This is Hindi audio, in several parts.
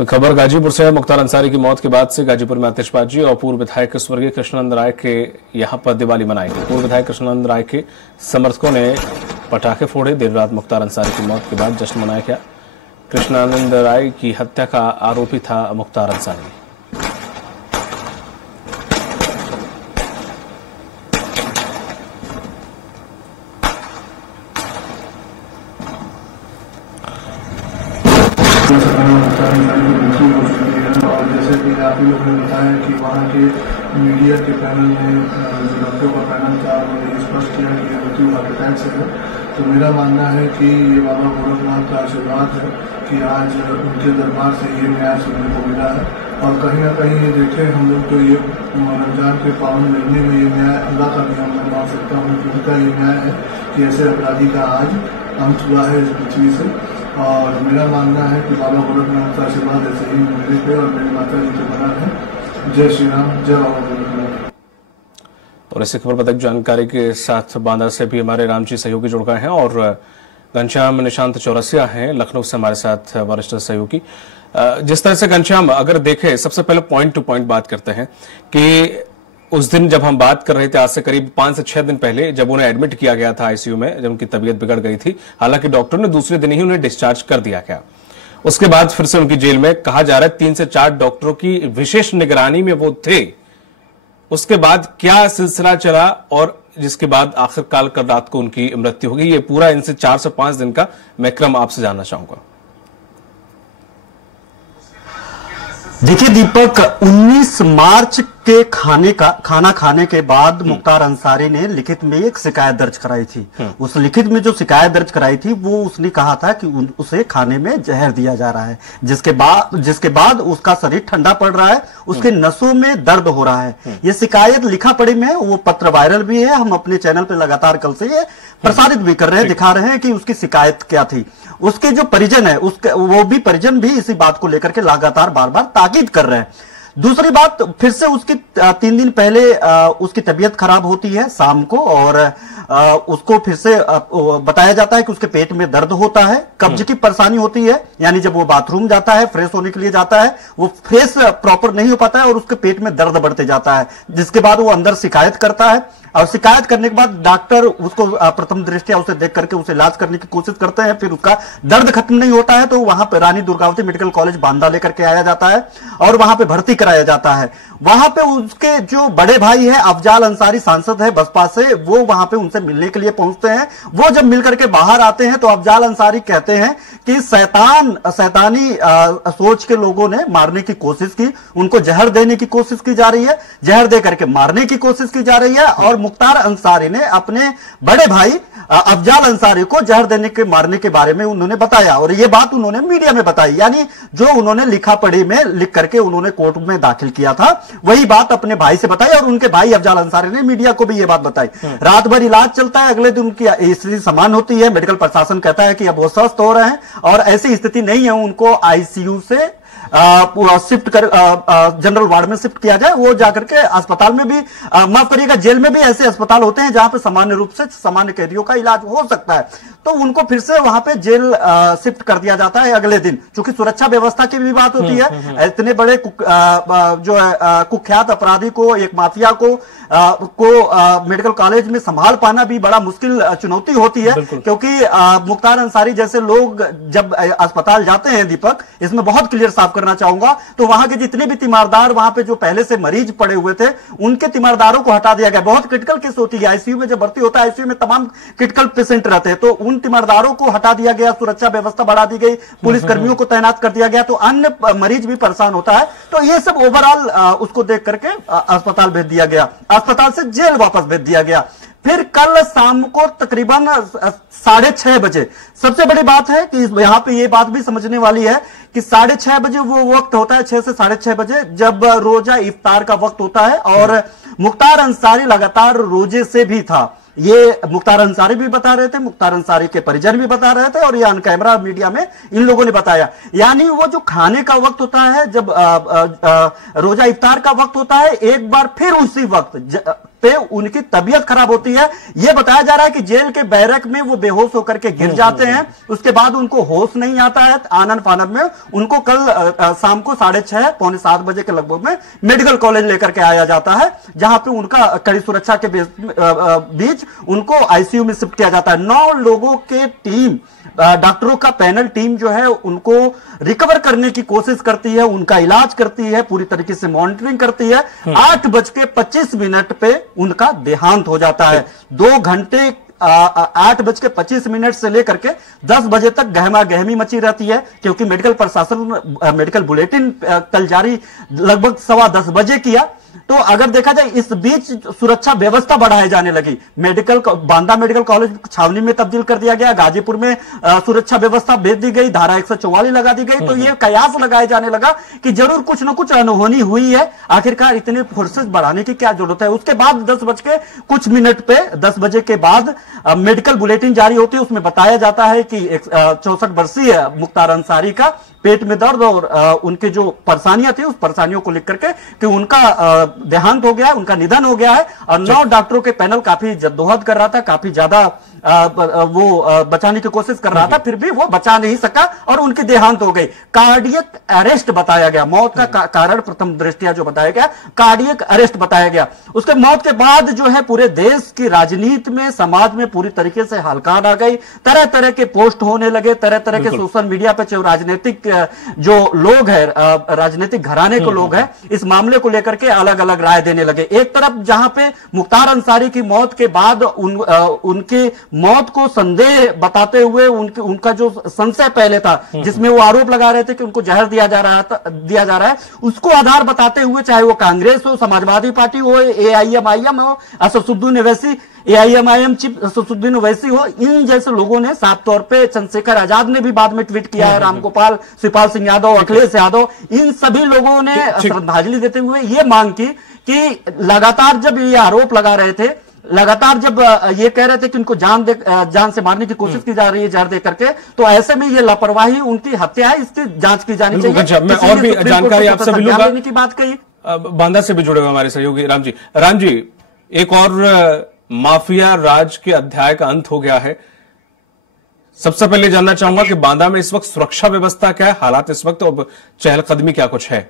खबर गाजीपुर से है। मुख्तार अंसारी की मौत के बाद से गाजीपुर में आतिशबाजी और पूर्व विधायक स्वर्गीय कृष्णानंद राय के यहां पर दिवाली मनाई गई। पूर्व विधायक कृष्णानंद राय के समर्थकों ने पटाखे फोड़े। देर रात मुख्तार अंसारी की मौत के बाद जश्न मनाया गया। कृष्णानंद राय की हत्या का आरोपी था मुख्तार अंसारी। और जैसे कि आप ही लोगों ने बताया कि वहाँ के मीडिया के पैनल में जो डॉक्टरों का पैनल था उन्होंने स्पष्ट किया कि मृत्यु हार्ट अटैक से है। तो मेरा मानना है कि ये बाबा गोरखनाथ का आशीर्वाद है कि आज उनके दरबार से ये न्याय सुनने को मिला है। और कहीं ना कहीं ये देखें हम लोग तो ये रमजान के पावन महीने में ये न्याय अल्लाह का भी हम लोग मान सकता हूँ कि उनका ये न्याय है कि ऐसे अपराधी का आज अंत हुआ है इस पृथ्वी से। और मेरा मानना है कि बाबा गोरखनाथ का आशीर्वाद ऐसे ही मेरे पे और मेरी माता जी पे बना है। जय श्री राम, जय बाबा गोरखनाथ। और इसी खबर पर अधिक जानकारी के साथ बांदा से भी हमारे रामजी सहयोगी जुड़ गए हैं और घनश्याम निशांत चौरसिया हैं लखनऊ से हमारे साथ वरिष्ठ सहयोगी। जिस तरह से घनश्याम अगर देखें, सबसे पहले पॉइंट टू पॉइंट बात करते हैं कि उस दिन जब हम बात कर रहे थे आज से करीब 5 से 6 दिन पहले, जब उन्हें एडमिट किया गया था आईसीयू में, जब उनकी तबीयत बिगड़ गई थी, हालांकि डॉक्टर ने दूसरे दिन ही उन्हें डिस्चार्ज कर दिया गया। उसके बाद फिर से उनकी जेल में कहा जा रहा है 3 से 4 डॉक्टरों की विशेष निगरानी में वो थे। उसके बाद क्या सिलसिला चला और जिसके बाद आखिरकार कल रात को उनकी मृत्यु हो गई, ये पूरा इनसे 4 से 5 दिन का मैं क्रम आपसे जानना चाहूंगा। देखिए दीपक, 19 मार्च के खाना खाने के बाद मुख्तार अंसारी ने लिखित में एक शिकायत दर्ज कराई थी। उस लिखित में जो शिकायत दर्ज कराई थी वो उसने कहा था कि उसे खाने में जहर दिया जा रहा है, जिसके बाद उसका शरीर ठंडा पड़ रहा है, उसके नसों में दर्द हो रहा है। ये शिकायत लिखा पढ़ी में, वो पत्र वायरल भी है। हम अपने चैनल पे लगातार कल से ये प्रसारित भी कर रहे हैं, दिखा रहे हैं कि उसकी शिकायत क्या थी। उसके जो परिजन है वो भी परिजन भी इसी बात को लेकर के लगातार बार बार ताकीद कर रहे हैं। दूसरी बात, फिर से उसकी 3 दिन पहले उसकी तबीयत खराब होती है शाम को और उसको फिर से बताया जाता है कि उसके पेट में दर्द होता है, कब्ज की परेशानी होती है। यानी जब वो बाथरूम जाता है, फ्रेश होने के लिए जाता है, वो फ्रेश प्रॉपर नहीं हो पाता है और उसके पेट में दर्द बढ़ते जाता है, जिसके बाद वो अंदर शिकायत करता है। और शिकायत करने के बाद डॉक्टर उसको प्रथम दृष्टया उसे देख करके उसे इलाज करने की कोशिश करते हैं। फिर उसका दर्द खत्म नहीं होता है तो वहां पे रानी दुर्गावती मेडिकल कॉलेज बांदा लेकर के आया जाता है और वहां पे भर्ती कराया जाता है। वहां पे उसके जो बड़े भाई है अफजाल अंसारी, सांसद है बसपा से, वो वहां पे उनसे मिलने के लिए पहुंचते हैं। वो जब मिलकर के बाहर आते हैं तो अफजाल अंसारी कहते हैं कि शैतानी सोच के लोगों ने मारने की कोशिश की, उनको जहर देने की कोशिश की जा रही है, जहर दे करके मारने की कोशिश की जा रही है। और मुख्तार अंसारी ने अपने बड़े भाई अफजाल अंसारी को जहर देने के मारने के बारे में उन्होंने बताया और यह बात उन्होंने मीडिया में बताई। यानी जो उन्होंने लिखा पढ़ी में लिख करके उन्होंने कोर्ट में दाखिल किया था वही बात अपने भाई से बताई और उनके भाई अफजाल अंसारी ने मीडिया को भी यह बात बताई। रात भर इलाज चलता है, अगले दिन उनकी स्थिति समान होती है। मेडिकल प्रशासन कहता है कि अब वो स्वस्थ हो रहे हैं और ऐसी स्थिति नहीं है उनको आईसीयू से शिफ्ट कर जनरल वार्ड में शिफ्ट किया जाए। वो जाकर के अस्पताल में भी माफ करिएगा, जेल में भी ऐसे अस्पताल होते हैं जहां पे सामान्य रूप से सामान्य कैदियों का इलाज हो सकता है, तो उनको फिर से वहां पे जेल शिफ्ट कर दिया जाता है अगले दिन। क्योंकि सुरक्षा व्यवस्था की भी बात होती है। इतने बड़े जो है कुख्यात अपराधी को, एक माफिया को मेडिकल कॉलेज में संभाल पाना भी बड़ा मुश्किल चुनौती होती है। क्योंकि मुख्तार अंसारी जैसे लोग जब अस्पताल जाते हैं, दीपक इसमें बहुत क्लियर साफ करना चाहूंगा, तो वहां के जितने भी तीमारदार वहां पे जो पहले से मरीज पड़े हुए थे उनके तीमारदारों को हटा दिया गया। बहुत क्रिटिकल केस होती है आईसीयू में, जब भर्ती होता है आईसीयू में तमाम क्रिटिकल पेशेंट रहते हैं, तो उन तीमारदारों को हटा दिया गया, सुरक्षा व्यवस्था बढ़ा दी गई, पुलिस कर्मियों को तैनात कर दिया गया, तो अन्य मरीज भी परेशान होता है। तो ये सब ओवरऑल उसको देख करके अस्पताल भेज दिया गया, अस्पताल से जेल वापस भेज दिया गया। फिर कल शाम को तकरीबन 6:30 बजे, सबसे बड़ी बात है कि यहां पे ये बात भी समझने वाली है कि 6:30 बजे वो वक्त होता है, 6 से 6:30 बजे जब रोजा इफ्तार का वक्त होता है और मुख्तार अंसारी लगातार रोजे से भी था। ये मुख्तार अंसारी भी बता रहे थे, मुख्तार अंसारी के परिजन भी बता रहे थे और ये ऑन कैमरा मीडिया में इन लोगों ने बताया। यानी वो जो खाने का वक्त होता है, जब रोजा इफ्तार का वक्त होता है, एक बार फिर उसी वक्त पे उनकी तबीयत खराब होती है। यह बताया जा रहा है कि जेल के बैरक में वो बेहोश होकर के गिर जाते हैं, उसके बाद उनको होश नहीं आता है। आनन फानन में उनको कल शाम को 6:30 पौने 7 बजे के लगभग में मेडिकल कॉलेज लेकर के आया जाता है, जहां पे उनका कड़ी सुरक्षा के बीच उनको आईसीयू में शिफ्ट किया जाता है। 9 लोगों के टीम, डॉक्टरों का पैनल टीम जो है उनको रिकवर करने की कोशिश करती है, उनका इलाज करती है, पूरी तरीके से मॉनिटरिंग करती है। 8:25 पे उनका देहांत हो जाता है। 2 घंटे 8:25 से लेकर के 10 बजे तक गहमा गहमी मची रहती है, क्योंकि मेडिकल प्रशासन मेडिकल बुलेटिन कल जारी लगभग 10:15 बजे किया। तो अगर देखा जाए इस बीच सुरक्षा व्यवस्था बढ़ाई जाने लगी। बांदा मेडिकल कॉलेज छावनी में तब्दील कर दिया गया, गाजीपुर में सुरक्षा व्यवस्था भेज दी गई, धारा 144 लगा दी गई। तो ये कयास लगाए जाने लगा कि जरूर कुछ न कुछ अनहोनी हुई है, आखिरकार इतने फोर्सेस बढ़ाने की क्या जरूरत है। उसके बाद 10:00 पे 10 बजे के बाद मेडिकल बुलेटिन जारी होती है, उसमें बताया जाता है कि 64 वर्षीय मुख्तार अंसारी का पेट में दर्द और उनके जो परेशानियां थी उस परेशानियों को लिख करके कि उनका देहांत हो गया है, उनका निधन हो गया है। और 9 डॉक्टरों के पैनल काफी जद्दोजहद कर रहा था, काफी ज्यादा वो बचाने की कोशिश कर रहा था, फिर भी वो बचा नहीं सका और उनकी देहांत हो गई। कार्डियक अरेस्ट बताया गया, मौत का कारण प्रथम दृष्टिया जो बताया गया कार्डियक अरेस्ट बताया गया। उसके मौत के बाद जो है पूरे देश की राजनीति में, समाज में पूरी तरीके से हलकान आ गई, तरह तरह के पोस्ट होने लगे, तरह तरह के सोशल मीडिया पे जो राजनीतिक जो लोग हैं, राजनीतिक घराने के लोग हैं, इस मामले को लेकर के अलग अलग राय देने लगे। एक तरफ जहां पे मुख्तार अंसारी की मौत के बाद उनकी मौत को संदेह बताते हुए उनका जो संशय पहले था, जिसमें वो आरोप लगा रहे थे कि उनको जहर दिया जा रहा है, उसको आधार बताते हुए, चाहे वो कांग्रेस हो, समाजवादी पार्टी हो, AIM हो, असदुद्दीन ओवैसी, AIM चीफ असदुद्दीन ओवैसी हो, इन जैसे लोगों ने साफ तौर पे, चंद्रशेखर आजाद ने भी बाद में ट्वीट किया है, रामगोपाल, शिवपाल सिंह यादव, अखिलेश यादव, इन सभी लोगों ने श्रद्धांजलि देते हुए ये मांग की कि लगातार जब ये आरोप लगा रहे थे, लगातार जब ये कह रहे थे कि उनको जान से मारने की कोशिश की जा रही है जहर दे करके, तो ऐसे में ये लापरवाही, उनकी हत्या है, इसकी जांच की जानी चाहिए। मैं और भी जानकारी आपसे मिलूंगा, लेने की बात कही। बांदा से भी जुड़े हुए हमारे सहयोगी राम जी, एक और माफिया राज के अध्याय का अंत हो गया है। सबसे पहले जानना चाहूंगा कि बांदा में इस वक्त सुरक्षा व्यवस्था क्या है, हालात इस वक्त, और चहलकदमी क्या कुछ है?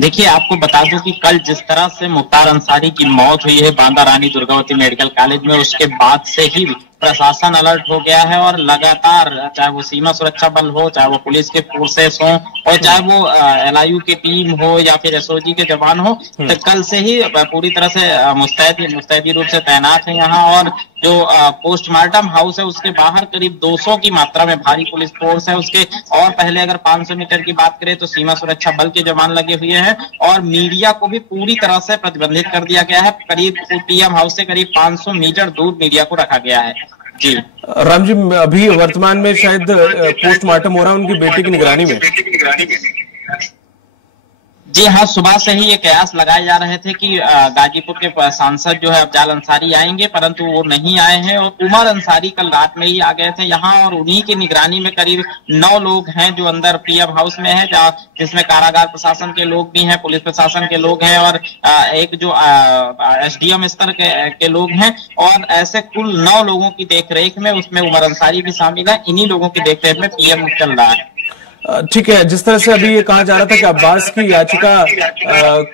देखिए, आपको बता दूं कि कल जिस तरह से मुख्तार अंसारी की मौत हुई है बांदा रानी दुर्गावती मेडिकल कॉलेज में, उसके बाद से ही प्रशासन अलर्ट हो गया है और लगातार, चाहे वो सीमा सुरक्षा बल हो, चाहे वो पुलिस के फोर्सेस हो, और चाहे वो LIU की टीम हो या फिर SOG के जवान हो, तो कल से ही पूरी तरह से मुस्तैदी रूप से तैनात है यहाँ। और जो पोस्टमार्टम हाउस है उसके बाहर करीब 200 की मात्रा में भारी पुलिस फोर्स है। उसके और पहले अगर 500 मीटर की बात करें तो सीमा सुरक्षा बल के जवान लगे हुए हैं और मीडिया को भी पूरी तरह से प्रतिबंधित कर दिया गया है। करीब PM हाउस से करीब 500 मीटर दूर मीडिया को रखा गया है। जी राम जी, अभी वर्तमान में शायद पोस्टमार्टम हो रहा है उनकी बेटी की निगरानी में। जी हाँ, सुबह से ही ये कयास लगाए जा रहे थे कि गाजीपुर के सांसद जो है अफजाल अंसारी आएंगे, परंतु वो नहीं आए हैं और उमर अंसारी कल रात में ही आ गए थे यहाँ और उन्हीं की निगरानी में करीब 9 लोग हैं जो अंदर PM हाउस में है, जिसमें कारागार प्रशासन के लोग भी हैं, पुलिस प्रशासन के लोग हैं और एक जो SDM स्तर के लोग हैं। और ऐसे कुल 9 लोगों की देखरेख में उसमें उमर अंसारी भी शामिल है। इन्हीं लोगों की देखरेख में PM चल रहा है। ठीक है, जिस तरह से अभी ये कहा जा रहा था कि अब्बास की याचिका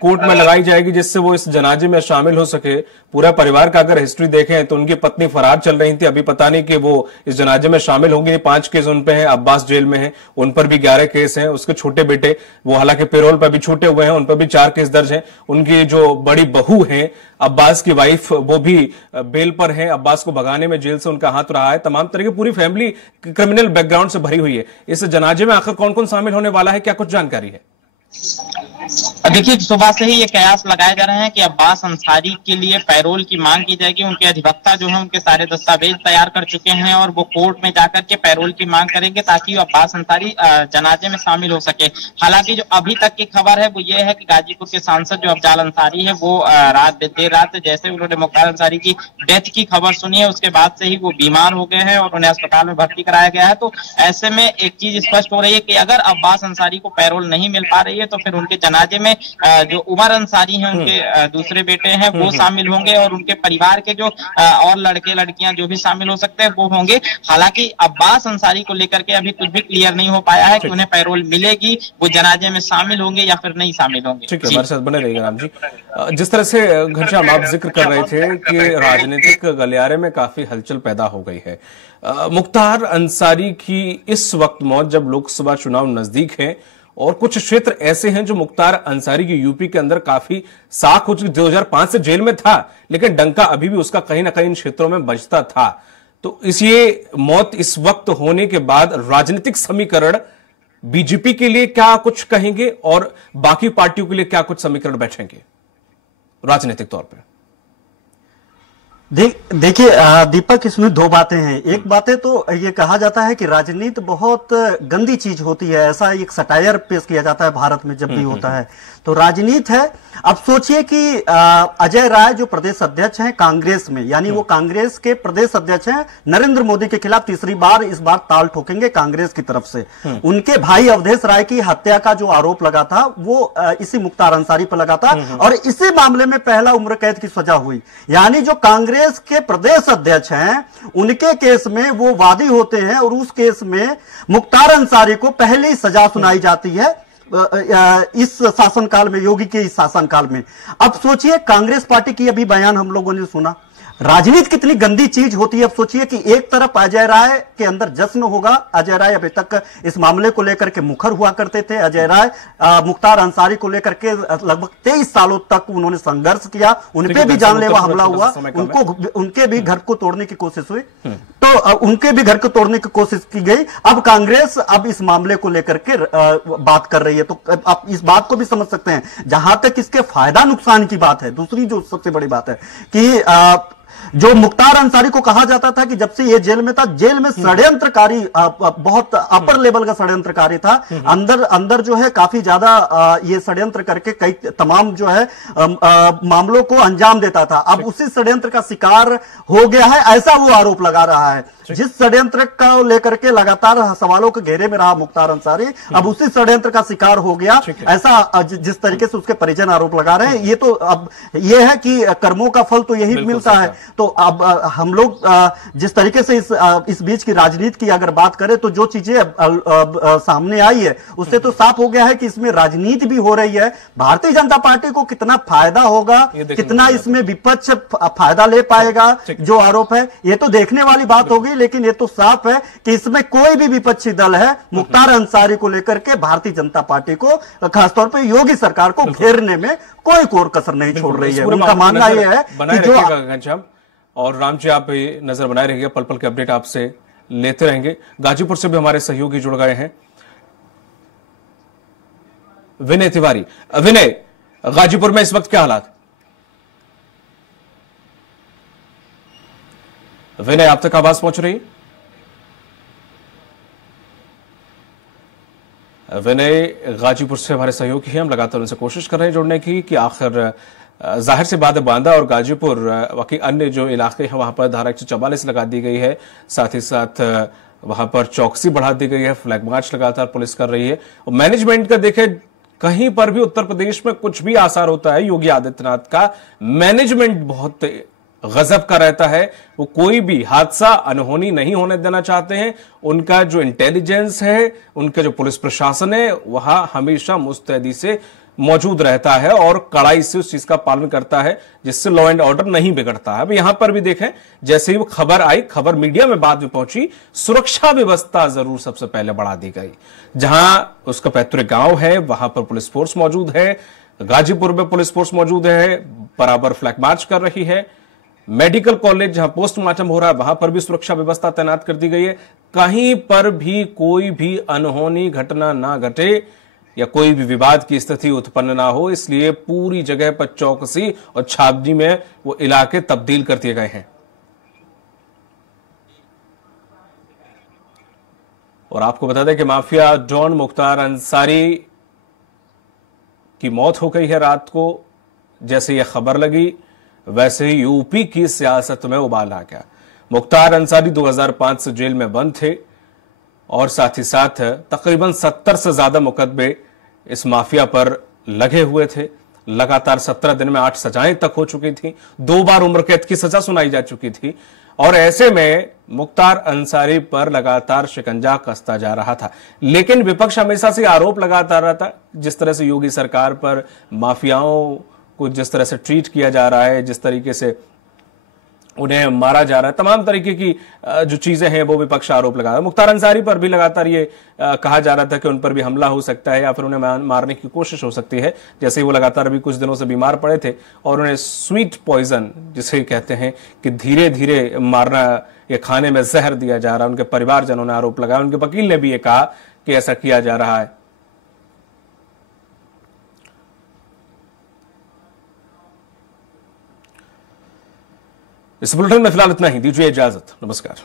कोर्ट में लगाई जाएगी जिससे वो इस जनाजे में शामिल हो सके, पूरा परिवार का अगर हिस्ट्री देखें तो उनकी पत्नी फरार चल रही थी, अभी पता नहीं कि वो इस जनाजे में शामिल होंगी। 5 केस उन पे हैं, अब्बास जेल में है, उन पर भी 11 केस हैं। उसके छोटे बेटे वो हालांकि पेरोल पर भी छूटे हुए हैं, उन पर भी 4 केस दर्ज हैं। उनकी जो बड़ी बहू है अब्बास की वाइफ, वो भी बेल पर है, अब्बास को भगाने में जेल से उनका हाथ रहा है। तमाम तरह की पूरी फैमिली क्रिमिनल बैकग्राउंड से भरी हुई है। इस जनाजे में आखिर कौन कौन शामिल होने वाला है, क्या कुछ जानकारी है? देखिए, सुबह से ही ये कयास लगाए जा रहे हैं कि अब्बास अंसारी के लिए पैरोल की मांग की जाएगी। उनके अधिवक्ता जो है उनके सारे दस्तावेज तैयार कर चुके हैं और वो कोर्ट में जाकर के पैरोल की मांग करेंगे ताकि अब्बास अंसारी जनाजे में शामिल हो सके। हालांकि जो अभी तक की खबर है वो ये है कि गाजीपुर के सांसद जो अफजाल अंसारी है वो देर रात जैसे उन्होंने मुख्तार अंसारी की डेथ की खबर सुनी है उसके बाद से ही वो बीमार हो गए हैं और उन्हें अस्पताल में भर्ती कराया गया है। तो ऐसे में एक चीज स्पष्ट हो रही है कि अगर अब्बास अंसारी को पैरोल नहीं मिल पा रही है तो फिर उनके जनाजे में इसमें जो उमर अंसारी हैं उनके दूसरे बेटे हैं वो शामिल होंगे और उनके परिवार के जो और लड़के लड़कियां जो भी शामिल हो सकते हैं वो होंगे। हालांकि अब्बास अंसारी को लेकर के अभी कुछ भी क्लियर नहीं हो पाया है कि उन्हें पैरोल मिलेगी, वो जनाजे में शामिल होंगे या फिर नहीं शामिल होंगे। ठीक है, हमारे साथ बने रहिएगा राम जी। जिस तरह से घनश्याम आप जिक्र कर रहे थे कि राजनीतिक गलियारे में काफी हलचल पैदा हो गई है, मुख्तार अंसारी की इस वक्त मौत जब लोकसभा चुनाव नजदीक है और कुछ क्षेत्र ऐसे हैं जो मुख्तार अंसारी की यूपी के अंदर काफी साख हो चुकी, 2005 से जेल में था लेकिन डंका अभी भी उसका कहीं ना कहीं इन क्षेत्रों में बजता था। तो ये मौत इस वक्त होने के बाद राजनीतिक समीकरण बीजेपी के लिए क्या कुछ कहेंगे और बाकी पार्टियों के लिए क्या कुछ समीकरण बैठेंगे राजनीतिक तौर पर? देखिए दीपक, इसमें दो बातें हैं। एक बातें तो ये कहा जाता है कि राजनीति बहुत गंदी चीज होती है, ऐसा एक सटायर पेश किया जाता है भारत में जब भी होता है तो राजनीति है। अब सोचिए कि अजय राय जो प्रदेश अध्यक्ष हैं कांग्रेस में, यानी वो कांग्रेस के प्रदेश अध्यक्ष हैं, नरेंद्र मोदी के खिलाफ तीसरी बार इस बार ताल ठोकेंगे कांग्रेस की तरफ से। उनके भाई अवधेश राय की हत्या का जो आरोप लगा था वो इसी मुख्तार अंसारी पर लगा था और इसी मामले में पहला उम्र कैद की सजा हुई। यानी जो कांग्रेस के प्रदेश अध्यक्ष हैं उनके केस में वो वादी होते हैं और उस केस में मुख्तार अंसारी को पहली सजा सुनाई जाती है इस शासनकाल में, योगी के इस शासनकाल में। अब सोचिए कांग्रेस पार्टी की अभी बयान हम लोगों ने सुना, राजनीति कितनी गंदी चीज होती है। अब सोचिए कि एक तरफ अजय राय के अंदर जश्न होगा, अजय राय अभी तक इस मामले को लेकर के मुखर हुआ करते थे। अजय राय मुख्तार अंसारी को लेकर के लगभग 23 सालों तक उन्होंने संघर्ष किया, उनपे भी जानलेवा हमला हुआ, उनके भी घर को तोड़ने की कोशिश हुई, तो उनके भी घर को तोड़ने की कोशिश की गई। अब कांग्रेस अब इस मामले को लेकर के बात कर रही है, तो आप इस बात को भी समझ सकते हैं। जहां तक इसके फायदा नुकसान की बात है, दूसरी जो सबसे बड़ी बात है कि जो मुख्तार अंसारी को कहा जाता था कि जब से ये जेल में था, जेल में षड्यंत्रकारी बहुत अपर लेवल का षड्यंत्रकारी था, अंदर जो है काफी ज्यादा ये षड्यंत्र करके कई तमाम जो है मामलों को अंजाम देता था। अब उसी षड्यंत्र का शिकार हो गया है, ऐसा वो आरोप लगा रहा है। जिस षड्यंत्र का लेकर के लगातार सवालों के घेरे में रहा मुख्तार अंसारी, अब उसी षड्यंत्र का शिकार हो गया, ऐसा जिस तरीके से उसके परिजन आरोप लगा रहे हैं। ये तो अब ये है कि कर्मों का फल तो यही मिलता है। तो अब हम लोग जिस तरीके से इस बीच की राजनीति की अगर बात करें तो जो चीजें सामने आई है उससे तो साफ हो गया है कि इसमें राजनीति भी हो रही है। भारतीय जनता पार्टी को कितना फायदा होगा, कितना इसमें विपक्ष फायदा ले पाएगा, जो आरोप है ये तो देखने वाली बात होगी। लेकिन ये तो साफ है कि इसमें कोई भी विपक्षी दल है मुख्तार अंसारी को लेकर के भारतीय जनता पार्टी को, खासतौर पर योगी सरकार को घेरने में कोई कोर कसर नहीं छोड़ रही है। उनका मानना यह है कि जो और राम जी आप नजर बनाए रहिएगा, पल पल के अपडेट आपसे लेते रहेंगे। गाजीपुर से भी हमारे सहयोगी जुड़ गए हैं, विनय तिवारी। विनय, गाजीपुर में इस वक्त क्या हालात? विनय, आप तक आवाज पहुंच रही? विनय गाजीपुर से हमारे सहयोगी हैं, हम लगातार उनसे कोशिश कर रहे हैं जुड़ने की कि आखिर जाहिर सी बात है बांदा और गाजीपुर बाकी अन्य जो इलाके हैं वहां पर धारा 144 लगा दी गई है, साथ ही साथ वहां पर चौकसी बढ़ा दी गई है, फ्लैग मार्च लगातार पुलिस कर रही है। मैनेजमेंट का देखें, कहीं पर भी उत्तर प्रदेश में कुछ भी आसार होता है योगी आदित्यनाथ का, मैनेजमेंट बहुत गजब का रहता है। वो कोई भी हादसा अनहोनी नहीं होने देना चाहते हैं। उनका जो इंटेलिजेंस है, उनका जो पुलिस प्रशासन है, वहां हमेशा मुस्तैदी से मौजूद रहता है और कड़ाई से उस चीज का पालन करता है जिससे लॉ एंड ऑर्डर नहीं बिगड़ता है। अब यहां पर भी देखें, जैसे ही वो खबर आई, खबर मीडिया में बाद में पहुंची, सुरक्षा व्यवस्था जरूर सबसे पहले बढ़ा दी गई। जहां उसका पैतृक गांव है वहां पर पुलिस फोर्स मौजूद है, गाजीपुर में पुलिस फोर्स मौजूद है, बराबर फ्लैग मार्च कर रही है। मेडिकल कॉलेज जहां पोस्टमार्टम हो रहा है वहां पर भी सुरक्षा व्यवस्था तैनात कर दी गई है। कहीं पर भी कोई भी अनहोनी घटना ना घटे या कोई भी विवाद की स्थिति उत्पन्न ना हो, इसलिए पूरी जगह पर चौकसी और छावनी में वो इलाके तब्दील कर दिए गए हैं। और आपको बता दें कि माफिया डॉन मुख्तार अंसारी की मौत हो गई है रात को। जैसे यह खबर लगी वैसे ही यूपी की सियासत में उबाल आ गया। मुख्तार अंसारी 2005 से जेल में बंद थे और साथ ही साथ तकरीबन 70 से ज्यादा मुकदमे इस माफिया पर लगे हुए थे। लगातार 17 दिन में 8 सजाएं तक हो चुकी थी, 2 बार उम्र कैद की सजा सुनाई जा चुकी थी और ऐसे में मुख्तार अंसारी पर लगातार शिकंजा कसता जा रहा था। लेकिन विपक्ष हमेशा से आरोप लगाता रहा था, जिस तरह से योगी सरकार पर माफियाओं को जिस तरह से ट्रीट किया जा रहा है, जिस तरीके से उन्हें मारा जा रहा है, तमाम तरीके की जो चीजें हैं वो विपक्ष आरोप लगा रहा है। मुख्तार अंसारी पर भी लगातार ये कहा जा रहा था कि उन पर भी हमला हो सकता है या फिर उन्हें मारने की कोशिश हो सकती है, जैसे वो लगातार अभी कुछ दिनों से बीमार पड़े थे और उन्हें स्वीट पॉइजन जिसे कहते हैं कि धीरे धीरे मारना या खाने में जहर दिया जा रहा है। उनके परिवारजनों ने आरोप लगाया, उनके वकील ने भी ये कहा कि ऐसा किया जा रहा है। इस बुलेटिन में फिलहाल इतना ही, दीजिए इजाजत, नमस्कार।